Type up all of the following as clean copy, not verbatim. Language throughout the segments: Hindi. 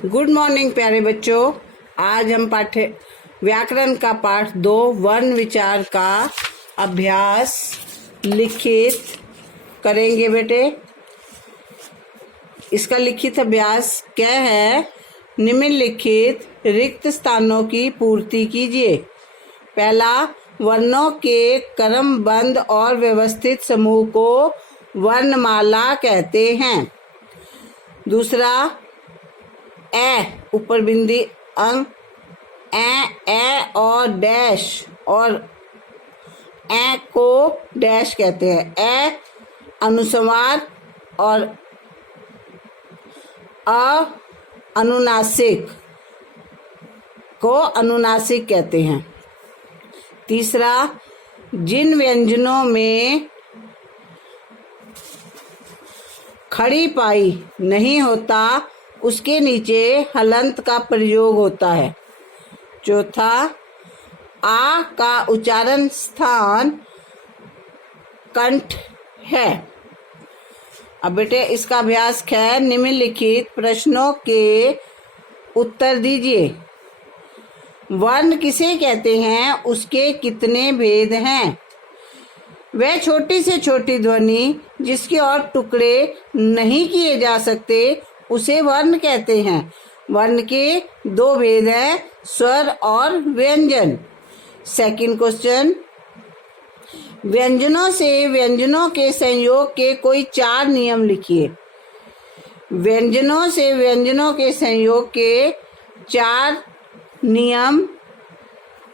गुड मॉर्निंग प्यारे बच्चों। आज हम व्याकरण का पाठ 2 वर्ण विचार का अभ्यास लिखित करेंगे बेटे। इसका लिखित अभ्यास क्या है? निम्नलिखित रिक्त स्थानों की पूर्ति कीजिए। पहला, वर्णों के क्रमबद्ध और व्यवस्थित समूह को वर्णमाला कहते हैं। दूसरा, ए ऊपर बिंदी अंग, ए और डैश और ए को डैश कहते हैं। ए अनुस्वार और अनुनासिक को अनुनासिक कहते हैं। तीसरा, जिन व्यंजनों में खड़ी पाई नहीं होता उसके नीचे हलंत का प्रयोग होता है। चौथा, आ का उच्चारण स्थान कंठ है। अब बेटे इसका अभ्यास है। निम्नलिखित प्रश्नों के उत्तर दीजिए। वर्ण किसे कहते हैं? उसके कितने भेद हैं? वह छोटी से छोटी ध्वनि जिसके और टुकड़े नहीं किए जा सकते उसे वर्ण कहते हैं। वर्ण के 2 भेद हैं, स्वर और व्यंजन। सेकंड क्वेश्चन, व्यंजनों से व्यंजनों के संयोग के कोई 4 नियम लिखिए। व्यंजनों से व्यंजनों के संयोग के 4 नियम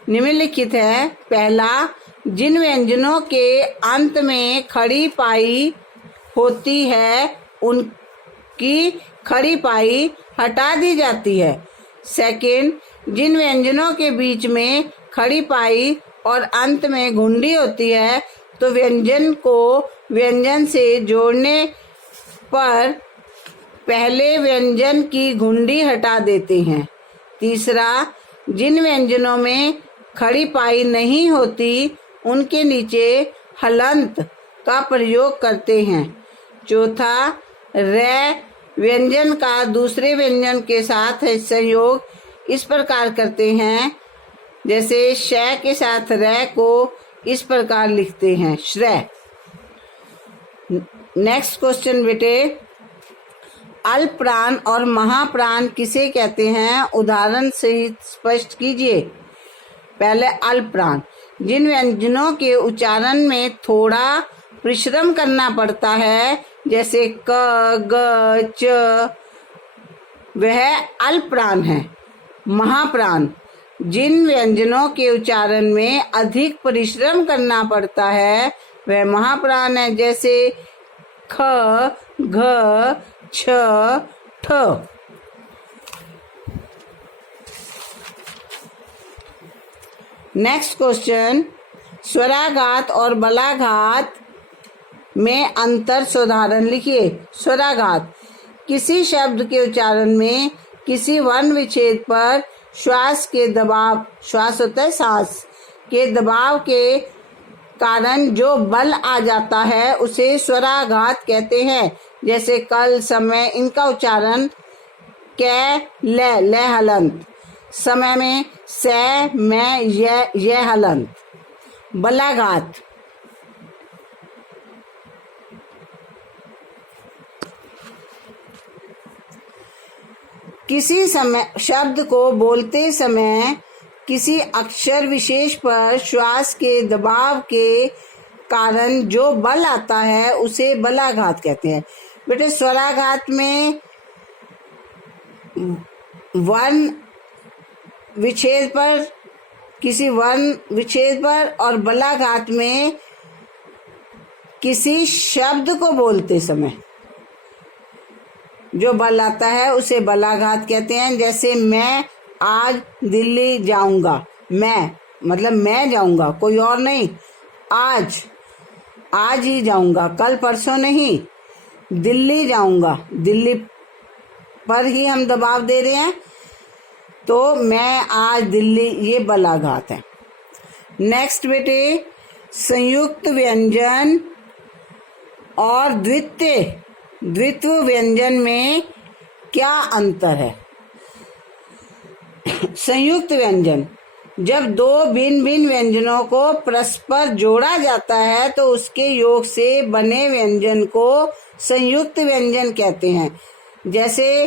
निम्नलिखित है। पहला, जिन व्यंजनों के अंत में खड़ी पाई होती है उनकी खड़ी पाई हटा दी जाती है। सेकंड, जिन व्यंजनों के बीच में खड़ी पाई और अंत में घुंडी होती है तो व्यंजन को व्यंजन से जोड़ने पर पहले व्यंजन की घुंडी हटा देते हैं। तीसरा, जिन व्यंजनों में खड़ी पाई नहीं होती उनके नीचे हलंत का प्रयोग करते हैं। चौथा, रै व्यंजन का दूसरे व्यंजन के साथ संयोग इस प्रकार करते हैं जैसे श के साथ रै को इस प्रकार लिखते हैं, श्रय। नेक्स्ट क्वेश्चन बेटे, अल्प प्राण और महाप्राण किसे कहते हैं? उदाहरण सहित स्पष्ट कीजिए। पहले, अल्प प्राण जिन व्यंजनों के उच्चारण में थोड़ा परिश्रम करना पड़ता है जैसे क, ग, च, वह अल्प प्राण है। महाप्राण जिन व्यंजनों के उच्चारण में अधिक परिश्रम करना पड़ता है वह महाप्राण है, जैसे ख, घ, छ, ठ। नेक्स्ट क्वेश्चन, स्वराघात और बलाघात में अंतर सुधारण लिखिए। स्वराघात किसी शब्द के उच्चारण में किसी वर्ण विच्छेद पर श्वास के दबाव, श्वास होता है सांस के दबाव के कारण जो बल आ जाता है उसे स्वराघात कहते हैं। जैसे कल, समय, इनका उच्चारण कै, ल हलंत। समय में से, मैं, य हलंत। बलाघात किसी समय शब्द को बोलते समय किसी अक्षर विशेष पर श्वास के दबाव के कारण जो बल आता है उसे बलाघात कहते हैं। बेटे स्वराघात में वर्ण विच्छेद पर, किसी वर्ण विच्छेद पर, और बलाघात में किसी शब्द को बोलते समय जो बल आता है उसे बलाघात कहते हैं। जैसे मैं आज दिल्ली जाऊंगा। मैं मतलब मैं जाऊंगा, कोई और नहीं। आज ही जाऊंगा, कल परसों नहीं। दिल्ली जाऊंगा, दिल्ली पर ही हम दबाव दे रहे हैं तो मैं आज दिल्ली, ये बलाघात है। नेक्स्ट बेटे, संयुक्त व्यंजन और द्वित्व व्यंजन में क्या अंतर है? संयुक्त व्यंजन, जब दो भिन्न भिन्न व्यंजनों को परस्पर जोड़ा जाता है तो उसके योग से बने व्यंजन को संयुक्त व्यंजन कहते हैं। जैसे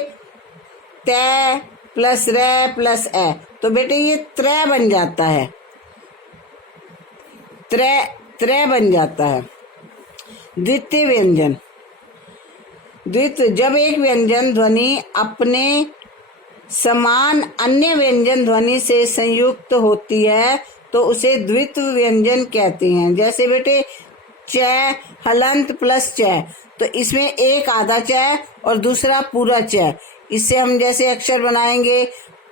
तै प्लस रै प्लस ए, तो बेटे ये त्रै बन जाता है, त्रै बन जाता है। द्वितीय व्यंजन, द्वित्व, जब एक व्यंजन ध्वनि अपने समान अन्य व्यंजन ध्वनि से संयुक्त होती है तो उसे द्वित्व व्यंजन कहते हैं। जैसे बेटे च हलंत प्लस च, तो इसमें एक आधा च और दूसरा पूरा च, इससे हम जैसे अक्षर बनाएंगे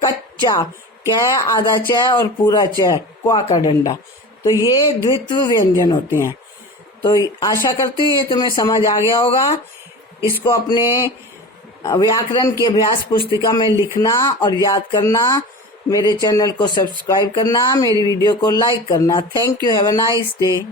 कच्चा, क आधा च और पूरा च, क्वा का डंडा, तो ये द्वित्व व्यंजन होते हैं। तो आशा करती हूँ ये तुम्हें समझ आ गया होगा। इसको अपने व्याकरण की अभ्यास पुस्तिका में लिखना और याद करना। मेरे चैनल को सब्सक्राइब करना, मेरी वीडियो को लाइक करना। Thank you, have a nice day.